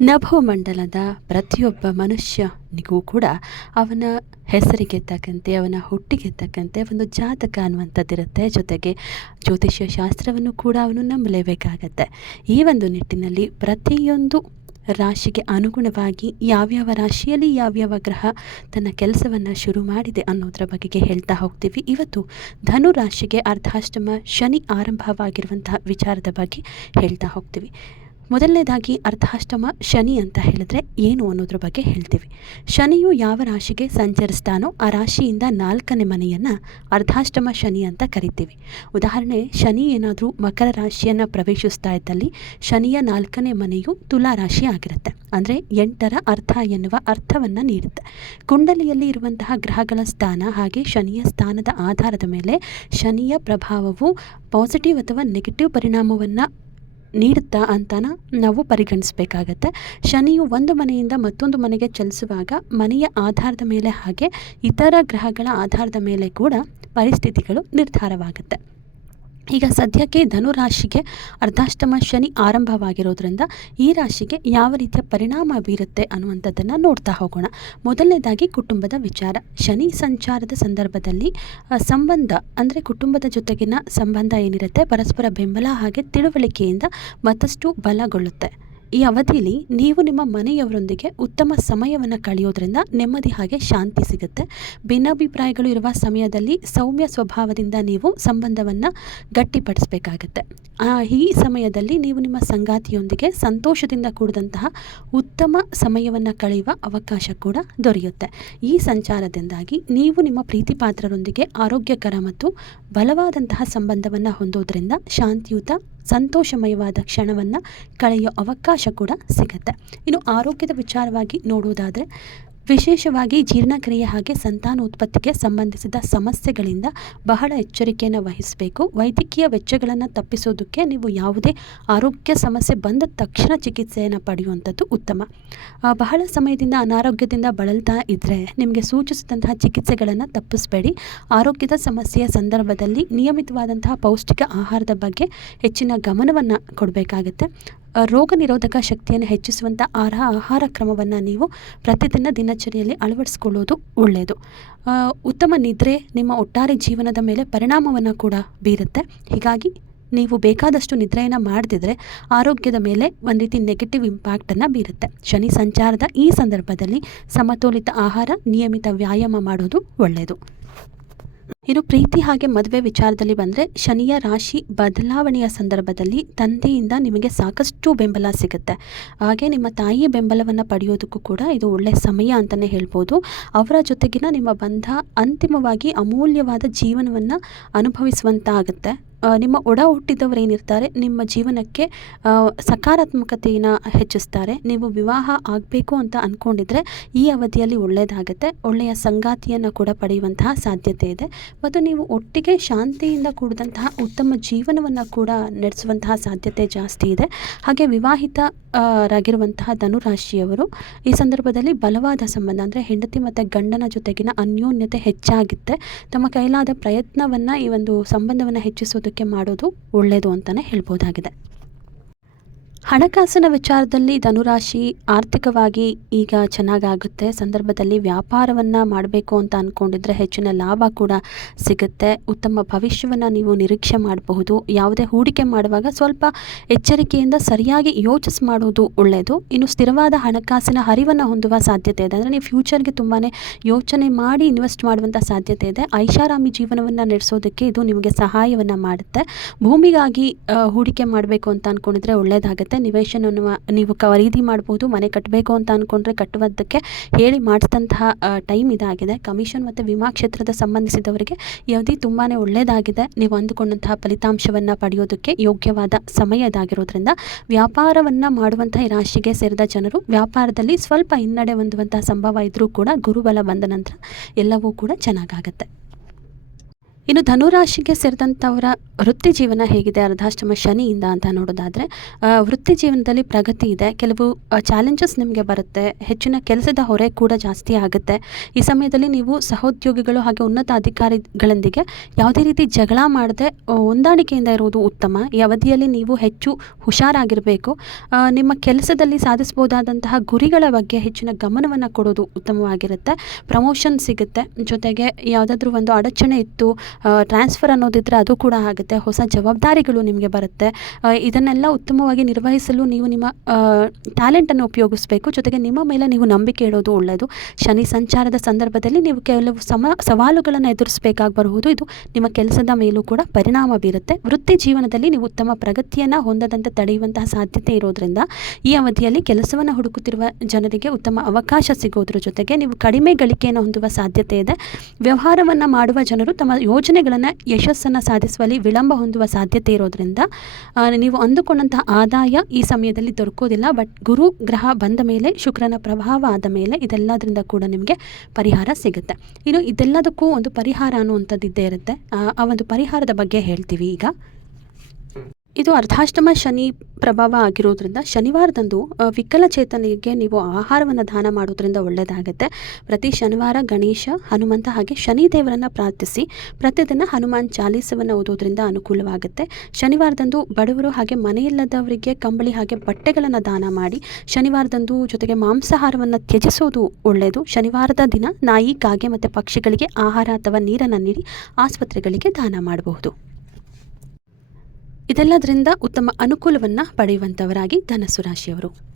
ನಭೋಮಂಡಲದ ಪ್ರತಿಯೊಬ್ಬ ಮನುಷ್ಯನಿಗೂ ಕೂಡ ಅವನ ಹೆಸರಿಗೆ ತಕ್ಕಂತೆ ಅವನ ಹುಟ್ಟಿಗೆ ತಕ್ಕಂತೆ ಒಂದು ಜಾತಕ ಅನ್ನುವಂಥದ್ದಿರುತ್ತೆ. ಜೊತೆಗೆ ಜ್ಯೋತಿಷ್ಯ ಶಾಸ್ತ್ರವನ್ನು ಕೂಡ ಅವನು ನಂಬಲೇಬೇಕಾಗತ್ತೆ. ಈ ಒಂದು ನಿಟ್ಟಿನಲ್ಲಿ ಪ್ರತಿಯೊಂದು ರಾಶಿಗೆ ಅನುಗುಣವಾಗಿ ಯಾವ್ಯಾವ ರಾಶಿಯಲ್ಲಿ ಯಾವ್ಯಾವ ಗ್ರಹ ತನ್ನ ಕೆಲಸವನ್ನು ಶುರು ಮಾಡಿದೆ ಅನ್ನೋದರ ಬಗೆಗೆ ಹೇಳ್ತಾ ಹೋಗ್ತೀವಿ. ಇವತ್ತು ಧನು ರಾಶಿಗೆ ಅರ್ಧಾಷ್ಟಮ ಶನಿ ಆರಂಭವಾಗಿರುವಂತಹ ವಿಚಾರದ ಬಗ್ಗೆ ಹೇಳ್ತಾ ಹೋಗ್ತೀವಿ. ಮೊದಲನೇದಾಗಿ ಅರ್ಧಾಷ್ಟಮ ಶನಿ ಅಂತ ಹೇಳಿದ್ರೆ ಏನು ಅನ್ನೋದ್ರ ಬಗ್ಗೆ ಹೇಳ್ತೀವಿ. ಶನಿಯು ಯಾವ ರಾಶಿಗೆ ಸಂಚರಿಸ್ತಾನೋ ಆ ರಾಶಿಯಿಂದ ನಾಲ್ಕನೇ ಮನೆಯನ್ನು ಅರ್ಧಾಷ್ಟಮ ಶನಿ ಅಂತ ಕರಿತೀವಿ. ಉದಾಹರಣೆ, ಶನಿ ಏನಾದರೂ ಮಕರ ರಾಶಿಯನ್ನು ಪ್ರವೇಶಿಸ್ತಾ ಇದ್ದಲ್ಲಿ ಶನಿಯ ನಾಲ್ಕನೇ ಮನೆಯು ತುಲಾ ರಾಶಿ ಆಗಿರುತ್ತೆ. ಅಂದರೆ ಎಂಟರ ಅರ್ಥ ಎನ್ನುವ ಅರ್ಥವನ್ನು ನೀಡುತ್ತೆ. ಕುಂಡಲಿಯಲ್ಲಿ ಇರುವಂತಹ ಗ್ರಹಗಳ ಸ್ಥಾನ ಹಾಗೆ ಶನಿಯ ಸ್ಥಾನದ ಆಧಾರದ ಮೇಲೆ ಶನಿಯ ಪ್ರಭಾವವು ಪಾಸಿಟಿವ್ ಅಥವಾ ನೆಗೆಟಿವ್ ಪರಿಣಾಮವನ್ನು ನೀಡುತ್ತಾ ಅಂತ ನಾವು ಪರಿಗಣಿಸಬೇಕಾಗತ್ತೆ. ಶನಿಯು ಒಂದು ಮನೆಯಿಂದ ಮತ್ತೊಂದು ಮನೆಗೆ ಚಲಿಸುವಾಗ ಮನೆಯ ಆಧಾರದ ಮೇಲೆ ಹಾಗೆ ಇತರ ಗ್ರಹಗಳ ಆಧಾರದ ಮೇಲೆ ಕೂಡ ಪರಿಸ್ಥಿತಿಗಳು ನಿರ್ಧಾರವಾಗುತ್ತೆ. ಈಗ ಸದ್ಯಕ್ಕೆ ಧನು ರಾಶಿಗೆ ಅರ್ಧಾಷ್ಟಮ ಶನಿ ಆರಂಭವಾಗಿರೋದ್ರಿಂದ ಈ ರಾಶಿಗೆ ಯಾವ ರೀತಿಯ ಪರಿಣಾಮ ಬೀರುತ್ತೆ ಅನ್ನುವಂಥದ್ದನ್ನು ನೋಡ್ತಾ ಹೋಗೋಣ. ಮೊದಲನೇದಾಗಿ ಕುಟುಂಬದ ವಿಚಾರ. ಶನಿ ಸಂಚಾರದ ಸಂದರ್ಭದಲ್ಲಿ ಸಂಬಂಧ, ಅಂದರೆ ಕುಟುಂಬದ ಜೊತೆಗಿನ ಸಂಬಂಧ ಏನಿರುತ್ತೆ, ಪರಸ್ಪರ ಬೆಂಬಲ ಹಾಗೆ ತಿಳುವಳಿಕೆಯಿಂದ ಮತ್ತಷ್ಟು ಬಲಗೊಳ್ಳುತ್ತೆ. ಈ ಅವಧಿಯಲ್ಲಿ ನೀವು ನಿಮ್ಮ ಮನೆಯವರೊಂದಿಗೆ ಉತ್ತಮ ಸಮಯವನ್ನು ಕಳೆಯೋದ್ರಿಂದ ನೆಮ್ಮದಿ ಹಾಗೆ ಶಾಂತಿ ಸಿಗುತ್ತೆ. ಭಿನ್ನಾಭಿಪ್ರಾಯಗಳು ಇರುವ ಸಮಯದಲ್ಲಿ ಸೌಮ್ಯ ಸ್ವಭಾವದಿಂದ ನೀವು ಸಂಬಂಧವನ್ನು ಗಟ್ಟಿಪಡಿಸಬೇಕಾಗತ್ತೆ. ಈ ಸಮಯದಲ್ಲಿ ನೀವು ನಿಮ್ಮ ಸಂಗಾತಿಯೊಂದಿಗೆ ಸಂತೋಷದಿಂದ ಕೂಡಿದಂತಹ ಉತ್ತಮ ಸಮಯವನ್ನು ಕಳೆಯುವ ಅವಕಾಶ ಕೂಡ ದೊರೆಯುತ್ತೆ. ಈ ಸಂಚಾರದಿಂದಾಗಿ ನೀವು ನಿಮ್ಮ ಪ್ರೀತಿ ಪಾತ್ರರೊಂದಿಗೆ ಆರೋಗ್ಯಕರ ಮತ್ತು ಬಲವಾದಂತಹ ಸಂಬಂಧವನ್ನು ಹೊಂದೋದ್ರಿಂದ ಶಾಂತಿಯುತ, ಸಂತೋಷಮಯವಾದ ಕ್ಷಣವನ್ನು ಕಳೆಯೋ ಅವಕಾಶ ಕೂಡ ಸಿಗುತ್ತೆ. ಇನ್ನು ಆರೋಗ್ಯದ ವಿಚಾರವಾಗಿ ನೋಡುವುದಾದರೆ, ವಿಶೇಷವಾಗಿ ಜೀರ್ಣಕ್ರಿಯೆ ಹಾಗೆ ಸಂತಾನೋತ್ಪತ್ತಿಗೆ ಸಂಬಂಧಿಸಿದ ಸಮಸ್ಯೆಗಳಿಂದ ಬಹಳ ಎಚ್ಚರಿಕೆಯನ್ನು ವಹಿಸಬೇಕು. ವೈದ್ಯಕೀಯ ವೆಚ್ಚಗಳನ್ನು ತಪ್ಪಿಸೋದಕ್ಕೆ ನೀವು ಯಾವುದೇ ಆರೋಗ್ಯ ಸಮಸ್ಯೆ ಬಂದ ತಕ್ಷಣ ಚಿಕಿತ್ಸೆಯನ್ನು ಪಡೆಯುವಂಥದ್ದು ಉತ್ತಮ. ಬಹಳ ಸಮಯದಿಂದ ಅನಾರೋಗ್ಯದಿಂದ ಬಳಲ್ತಾ ಇದ್ದರೆ ನಿಮಗೆ ಸೂಚಿಸಿದಂತಹ ಚಿಕಿತ್ಸೆಗಳನ್ನು ತಪ್ಪಿಸಬೇಡಿ. ಆರೋಗ್ಯದ ಸಮಸ್ಯೆಯ ಸಂದರ್ಭದಲ್ಲಿ ನಿಯಮಿತವಾದಂತಹ ಪೌಷ್ಟಿಕ ಆಹಾರದ ಬಗ್ಗೆ ಹೆಚ್ಚಿನ ಗಮನವನ್ನು ಕೊಡಬೇಕಾಗತ್ತೆ. ರೋಗ ನಿರೋಧಕ ಶಕ್ತಿಯನ್ನು ಹೆಚ್ಚಿಸುವಂಥ ಆಹಾರ ಆಹಾರ ಕ್ರಮವನ್ನು ನೀವು ಪ್ರತಿದಿನ ದಿನಚರಿಯಲ್ಲಿ ಅಳವಡಿಸ್ಕೊಳ್ಳೋದು ಒಳ್ಳೆಯದು. ಉತ್ತಮ ನಿದ್ರೆ ನಿಮ್ಮ ಒಟ್ಟಾರೆ ಜೀವನದ ಮೇಲೆ ಪರಿಣಾಮವನ್ನು ಕೂಡ ಬೀರುತ್ತೆ. ಹೀಗಾಗಿ ನೀವು ಬೇಕಾದಷ್ಟು ನಿದ್ರೆಯನ್ನು ಮಾಡದಿದ್ದರೆ ಆರೋಗ್ಯದ ಮೇಲೆ ಒಂದು ರೀತಿ ನೆಗೆಟಿವ್ ಇಂಪ್ಯಾಕ್ಟನ್ನು ಬೀರುತ್ತೆ. ಶನಿ ಸಂಚಾರದ ಈ ಸಂದರ್ಭದಲ್ಲಿ ಸಮತೋಲಿತ ಆಹಾರ ನಿಯಮಿತ ವ್ಯಾಯಾಮ ಮಾಡೋದು ಒಳ್ಳೆಯದು. ಇನ್ನು ಪ್ರೀತಿ ಹಾಗೆ ಮದುವೆ ವಿಚಾರದಲ್ಲಿ ಬಂದರೆ ಶನಿಯ ರಾಶಿ ಬದಲಾವಣೆಯ ಸಂದರ್ಭದಲ್ಲಿ ತಂದೆಯಿಂದ ನಿಮಗೆ ಸಾಕಷ್ಟು ಬೆಂಬಲ ಸಿಗುತ್ತೆ. ಹಾಗೆ ನಿಮ್ಮ ತಾಯಿಯ ಬೆಂಬಲವನ್ನು ಪಡೆಯೋದಕ್ಕೂ ಕೂಡ ಇದು ಒಳ್ಳೆಯ ಸಮಯ ಅಂತಲೇ ಹೇಳ್ಬೋದು. ಅವರ ಜೊತೆಗಿನ ನಿಮ್ಮ ಬಂಧ ಅಂತಿಮವಾಗಿ ಅಮೂಲ್ಯವಾದ ಜೀವನವನ್ನು ಅನುಭವಿಸುವಂತಾಗುತ್ತೆ. ನಿಮ್ಮ ಒಡ ಹುಟ್ಟಿದವರು ಏನಿರ್ತಾರೆ, ನಿಮ್ಮ ಜೀವನಕ್ಕೆ ಸಕಾರಾತ್ಮಕತೆಯನ್ನು ಹೆಚ್ಚಿಸ್ತಾರೆ. ನೀವು ವಿವಾಹ ಆಗಬೇಕು ಅಂತ ಅಂದ್ಕೊಂಡಿದ್ರೆ ಈ ಅವಧಿಯಲ್ಲಿ ಒಳ್ಳೆಯದಾಗುತ್ತೆ ಒಳ್ಳೆಯ ಸಂಗಾತಿಯನ್ನು ಕೂಡ ಪಡೆಯುವಂತಹ ಸಾಧ್ಯತೆ ಇದೆ. ಮತ್ತು ನೀವು ಒಟ್ಟಿಗೆ ಶಾಂತಿಯಿಂದ ಕೂಡಿದಂತಹ ಉತ್ತಮ ಜೀವನವನ್ನು ಕೂಡ ನಡೆಸುವಂತಹ ಸಾಧ್ಯತೆ ಜಾಸ್ತಿ ಇದೆ. ಹಾಗೆ ವಿವಾಹಿತ ರಾಗಿರುವಂತಹ ಧನುರಾಶಿಯವರು ಈ ಸಂದರ್ಭದಲ್ಲಿ ಬಲವಾದ ಸಂಬಂಧ, ಅಂದರೆ ಹೆಂಡತಿ ಮತ್ತು ಗಂಡನ ಜೊತೆಗಿನ ಅನ್ಯೋನ್ಯತೆ ಹೆಚ್ಚಾಗುತ್ತೆ. ತಮ್ಮ ಕೈಲಾದ ಪ್ರಯತ್ನವನ್ನು, ಈ ಒಂದು ಸಂಬಂಧವನ್ನು ಹೆಚ್ಚಿಸೋದಕ್ಕೆ ಮಾಡೋದು ಒಳ್ಳೆಯದು ಅಂತಲೇ ಹೇಳ್ಬೋದಾಗಿದೆ. ಹಣಕಾಸಿನ ವಿಚಾರದಲ್ಲಿ ಧನುರಾಶಿ ಆರ್ಥಿಕವಾಗಿ ಈಗ ಚೆನ್ನಾಗಾಗುತ್ತೆ. ಸಂದರ್ಭದಲ್ಲಿ ವ್ಯಾಪಾರವನ್ನು ಮಾಡಬೇಕು ಅಂತ ಅಂದ್ಕೊಂಡಿದ್ರೆ ಹೆಚ್ಚಿನ ಲಾಭ ಕೂಡ ಸಿಗುತ್ತೆ. ಉತ್ತಮ ಭವಿಷ್ಯವನ್ನು ನೀವು ನಿರೀಕ್ಷೆ ಮಾಡಬಹುದು. ಯಾವುದೇ ಹೂಡಿಕೆ ಮಾಡುವಾಗ ಸ್ವಲ್ಪ ಎಚ್ಚರಿಕೆಯಿಂದ ಸರಿಯಾಗಿ ಯೋಚಿಸ್ ಮಾಡೋದು ಒಳ್ಳೆಯದು ಇನ್ನು ಸ್ಥಿರವಾದ ಹಣಕಾಸಿನ ಹರಿವನ್ನು ಹೊಂದುವ ಸಾಧ್ಯತೆ ಇದೆ. ಅಂದರೆ ನೀವು ಫ್ಯೂಚರ್ಗೆ ತುಂಬಾ ಯೋಚನೆ ಮಾಡಿ ಇನ್ವೆಸ್ಟ್ ಮಾಡುವಂಥ ಸಾಧ್ಯತೆ ಇದೆ. ಐಷಾರಾಮಿ ಜೀವನವನ್ನು ನಡೆಸೋದಕ್ಕೆ ಇದು ನಿಮಗೆ ಸಹಾಯವನ್ನು ಮಾಡುತ್ತೆ. ಭೂಮಿಗಾಗಿ ಹೂಡಿಕೆ ಮಾಡಬೇಕು ಅಂತ ಅಂದ್ಕೊಂಡಿದ್ರೆ ಒಳ್ಳೆಯದಾಗುತ್ತೆ ನಿವೇಶನವನ್ನು ನೀವು ಖರೀದಿ ಮಾಡ್ಬೋದು, ಮನೆ ಕಟ್ಟಬೇಕು ಅಂತ ಅಂದ್ಕೊಂಡ್ರೆ ಕಟ್ಟುವುದಕ್ಕೆ ಹೇಳಿ ಮಾಡಿಸಿದಂತಹ ಟೈಮ್ ಇದಾಗಿದೆ. ಕಮಿಷನ್ ಮತ್ತು ವಿಮಾ ಕ್ಷೇತ್ರದ ಸಂಬಂಧಿಸಿದವರಿಗೆ ಯಾವುದೇ ತುಂಬಾ ಒಳ್ಳೆಯದಾಗಿದೆ ನೀವು ಅಂದುಕೊಂಡಂತಹ ಫಲಿತಾಂಶವನ್ನು ಪಡೆಯೋದಕ್ಕೆ ಯೋಗ್ಯವಾದ ಸಮಯ ಇದಾಗಿರೋದ್ರಿಂದ ವ್ಯಾಪಾರವನ್ನು ಮಾಡುವಂತಹ ಈ ರಾಶಿಗೆ ಸೇರಿದ ಜನರು, ವ್ಯಾಪಾರದಲ್ಲಿ ಸ್ವಲ್ಪ ಹಿನ್ನಡೆ ಹೊಂದುವಂತಹ ಸಂಭವ ಇದ್ದರೂ ಕೂಡ ಗುರುಬಲ ಬಂದ ನಂತರ ಎಲ್ಲವೂ ಕೂಡ ಚೆನ್ನಾಗಾಗತ್ತೆ. ಇನ್ನು ಧನುರಾಶಿಗೆ ಸೇರಿದಂಥವರ ವೃತ್ತಿ ಜೀವನ ಹೇಗಿದೆ ಅರ್ಧಾಷ್ಟಮ ಶನಿಯಿಂದ ಅಂತ ನೋಡೋದಾದರೆ ವೃತ್ತಿ ಜೀವನದಲ್ಲಿ ಪ್ರಗತಿ ಇದೆ. ಕೆಲವು ಚಾಲೆಂಜಸ್ ನಿಮಗೆ ಬರುತ್ತೆ. ಹೆಚ್ಚಿನ ಕೆಲಸದ ಹೊರೆ ಕೂಡ ಜಾಸ್ತಿ ಆಗುತ್ತೆ. ಈ ಸಮಯದಲ್ಲಿ ನೀವು ಸಹೋದ್ಯೋಗಿಗಳು ಹಾಗೆ ಉನ್ನತ ಅಧಿಕಾರಿಗಳೊಂದಿಗೆ ಯಾವುದೇ ರೀತಿ ಜಗಳ ಮಾಡದೆ ಹೊಂದಾಣಿಕೆಯಿಂದ ಇರುವುದು ಉತ್ತಮ. ಈ ಅವಧಿಯಲ್ಲಿ ನೀವು ಹೆಚ್ಚು ಹುಷಾರಾಗಿರಬೇಕು. ನಿಮ್ಮ ಕೆಲಸದಲ್ಲಿ ಸಾಧಿಸಬಹುದಾದಂತಹ ಗುರಿಗಳ ಬಗ್ಗೆ ಹೆಚ್ಚಿನ ಗಮನವನ್ನು ಕೊಡೋದು ಉತ್ತಮವಾಗಿರುತ್ತೆ. ಪ್ರಮೋಷನ್ ಸಿಗುತ್ತೆ. ಜೊತೆಗೆ ಯಾವುದಾದ್ರೂ ಒಂದು ಅಡಚಣೆ ಇತ್ತು ಟ್ರಾನ್ಸ್ಫರ್ ಅನ್ನೋದಿದ್ರೆ ಅದು ಕೂಡ ಆಗುತ್ತೆ. ಹೊಸ ಜವಾಬ್ದಾರಿಗಳು ನಿಮಗೆ ಬರುತ್ತೆ. ಇದನ್ನೆಲ್ಲ ಉತ್ತಮವಾಗಿ ನಿರ್ವಹಿಸಲು ನೀವು ನಿಮ್ಮ ಟ್ಯಾಲೆಂಟನ್ನು ಉಪಯೋಗಿಸಬೇಕು. ಜೊತೆಗೆ ನಿಮ್ಮ ಮೇಲೆ ನೀವು ನಂಬಿಕೆ ಇಡೋದು ಒಳ್ಳೆಯದು ಶನಿ ಸಂಚಾರದ ಸಂದರ್ಭದಲ್ಲಿ ನೀವು ಕೆಲವು ಸಮ, ಸವಾಲುಗಳನ್ನು ಎದುರಿಸಬೇಕಾಗಿ ಬರಬಹುದು ಇದು ನಿಮ್ಮ ಕೆಲಸದ ಮೇಲೂ ಕೂಡ ಪರಿಣಾಮ ಬೀರುತ್ತೆ. ವೃತ್ತಿ ಜೀವನದಲ್ಲಿ ನೀವು ಉತ್ತಮ ಪ್ರಗತಿಯನ್ನು ಹೊಂದದಂತೆ ತಡೆಯುವಂತಹ ಸಾಧ್ಯತೆ ಇರೋದ್ರಿಂದ ಈ ಅವಧಿಯಲ್ಲಿ ಕೆಲಸವನ್ನು ಹುಡುಕುತ್ತಿರುವ ಜನರಿಗೆ ಉತ್ತಮ ಅವಕಾಶ ಸಿಗೋದ್ರ ಜೊತೆಗೆ ನೀವು ಕಡಿಮೆ ಗಳಿಕೆಯನ್ನು ಹೊಂದುವ ಸಾಧ್ಯತೆ ಇದೆ. ವ್ಯವಹಾರವನ್ನು ಮಾಡುವ ಜನರು ತಮ್ಮ ಯೋಜನೆಗಳನ್ನು ಯಶಸ್ಸನ್ನು ಸಾಧಿಸುವಲ್ಲಿ ವಿಳಂಬ ಹೊಂದುವ ಸಾಧ್ಯತೆ ಇರೋದ್ರಿಂದ ನೀವು ಅಂದುಕೊಂಡಂತಹ ಆದಾಯ ಈ ಸಮಯದಲ್ಲಿ ದೊರಕೋದಿಲ್ಲ. ಬಟ್ ಗುರು ಗ್ರಹ ಬಂದ ಮೇಲೆ, ಶುಕ್ರನ ಪ್ರಭಾವ ಆದ ಮೇಲೆ ಇದೆಲ್ಲದರಿಂದ ಕೂಡ ನಿಮಗೆ ಪರಿಹಾರ ಸಿಗುತ್ತೆ. ಇನ್ನು ಇದೆಲ್ಲದಕ್ಕೂ ಒಂದು ಪರಿಹಾರ ಅನ್ನುವಂಥದ್ದು ಇದ್ದೇ ಇರುತ್ತೆ ಆ ಒಂದು ಪರಿಹಾರದ ಬಗ್ಗೆ ಹೇಳ್ತೀವಿ ಈಗ. ಇದು ಅರ್ಧಾಷ್ಟಮ ಶನಿ ಪ್ರಭಾವ ಆಗಿರೋದ್ರಿಂದ ಶನಿವಾರದಂದು ವಿಕಲಚೇತನಿಗೆ ನೀವು ಆಹಾರವನ್ನು ದಾನ ಮಾಡೋದ್ರಿಂದ ಒಳ್ಳೆಯದಾಗುತ್ತೆ ಪ್ರತಿ ಶನಿವಾರ ಗಣೇಶ ಹನುಮಂತ ಹಾಗೆ ಶನಿ ದೇವರನ್ನು ಪ್ರಾರ್ಥಿಸಿ, ಪ್ರತಿದಿನ ಹನುಮಾನ್ ಚಾಲೀಸವನ್ನು ಓದೋದ್ರಿಂದ ಅನುಕೂಲವಾಗುತ್ತೆ. ಶನಿವಾರದಂದು ಬಡವರು ಹಾಗೆ ಮನೆಯಿಲ್ಲದವರಿಗೆ ಕಂಬಳಿ ಹಾಗೆ ಬಟ್ಟೆಗಳನ್ನು ದಾನ ಮಾಡಿ, ಶನಿವಾರದಂದು ಜೊತೆಗೆ ಮಾಂಸಾಹಾರವನ್ನು ತ್ಯಜಿಸೋದು ಒಳ್ಳೆಯದು ಶನಿವಾರದ ದಿನ ನಾಯಿ, ಕಾಗೆ ಮತ್ತು ಪಕ್ಷಿಗಳಿಗೆ ಆಹಾರ ಅಥವಾ ನೀರನ್ನು ನೀಡಿ ಆಸ್ಪತ್ರೆಗಳಿಗೆ ದಾನ ಮಾಡಬಹುದು. ಇದೆಲ್ಲದರಿಂದ ಉತ್ತಮ ಅನುಕೂಲವನ್ನು ಪಡೆಯುವಂಥವರಾಗಿ ಧನಸ್ಸು ರಾಶಿಯವರು.